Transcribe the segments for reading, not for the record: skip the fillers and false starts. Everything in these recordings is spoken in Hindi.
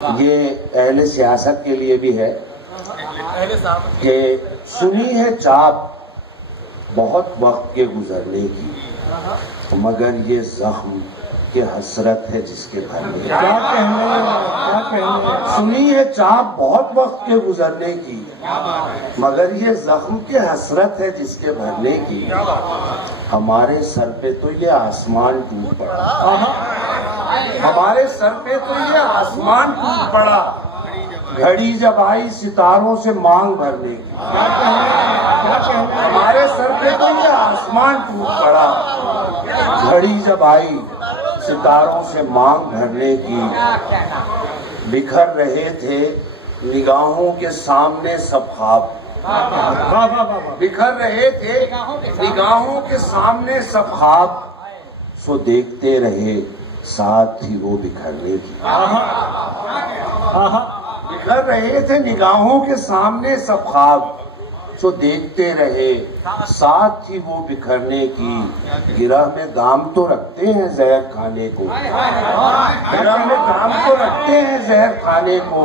ये अहले सियासत के लिए भी है कि सुनी है चाप बहुत वक्त के गुजरने की, मगर ये जख्म की हसरत है जिसके भरने की। क्या कहने सुनी है चाप बहुत वक्त के गुजरने की, मगर ये जख्म की हसरत है जिसके भरने की। हमारे सर पे तो ये आसमान टूट पड़ा, हमारे सर पे तो ये आसमान टूट पड़ा। घड़ी जब आई सितारों से मांग भरने की, हमारे सर पे तो ये आसमान टूट पड़ा। घड़ी जब आई सितारों से मांग भरने की, बिखर रहे थे निगाहों के सामने सब ख्वाब, बिखर रहे थे निगाहों के सामने सब ख्वाब। सो देखते रहे साथ ही वो बिखरने की, बिखर रहे थे निगाहों के सामने सब ख्वाब। सो देखते रहे साथ ही वो बिखरने की। गिरह में दाम तो रखते हैं जहर खाने को, गिरह में दाम तो रखते हैं जहर खाने को।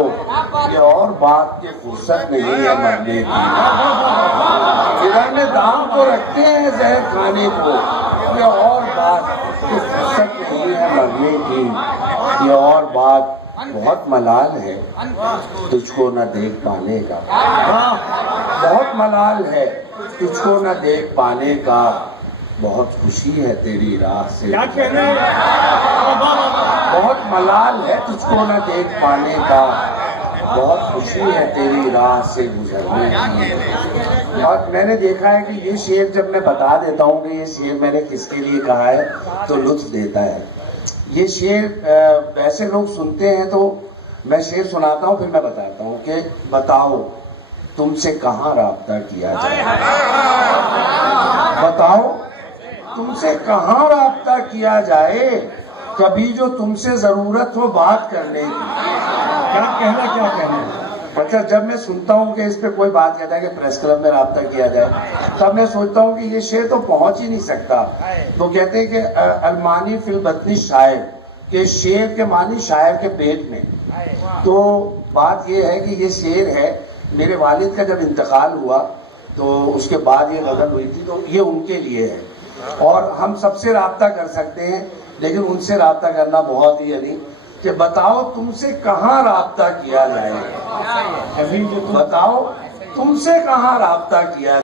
ये और बात की फुर्सत नहीं है मरने की, गिरह में दाम तो रखते हैं जहर खाने को। ये और बात की फुर्सत नहीं है मरने की। ये और बात बहुत मलाल है तुझको न देख पाने का, बहुत मलाल है तुझको न देख पाने का। बहुत खुशी है तेरी राह से, क्या कहने बहुत मलाल है तुझको न देख पाने का। बहुत खुशी है तेरी राह से गुजरने की। और मैंने देखा है कि ये शेर जब मैं बता देता हूँ कि ये शेर मैंने किसके लिए कहा है तो लुत्फ देता है। ये शेर वैसे लोग सुनते हैं तो मैं शेर सुनाता हूँ फिर मैं बताता हूँ कि बताओ तुमसे कहाँ राब्ता किया जाए, बताओ तुमसे कहाँ राब्ता किया जाए। कभी जो तुमसे जरूरत हो बात करने की। क्या कहना अच्छा, जब मैं सुनता हूँ कि इस पे कोई बात कहता है कि प्रेस क्लब में राब्ता किया जाए, तब मैं सोचता हूँ कि ये शेर तो पहुंच ही नहीं सकता। तो कहते हैं कि अलमानी फिल बतनी शायर, के शेर के मानी शायर के पेट में। तो बात ये है कि ये शेर है, मेरे वालिद का जब इंतकाल हुआ तो उसके बाद ये गजल हुई थी, तो ये उनके लिए है। और हम सबसे राब्ता कर सकते हैं, लेकिन उनसे राब्ता करना बहुत ही अली कि बताओ तुमसे कहाँ राब्ता किया जाए, बताओ तुमसे कहाँ राब्ता किया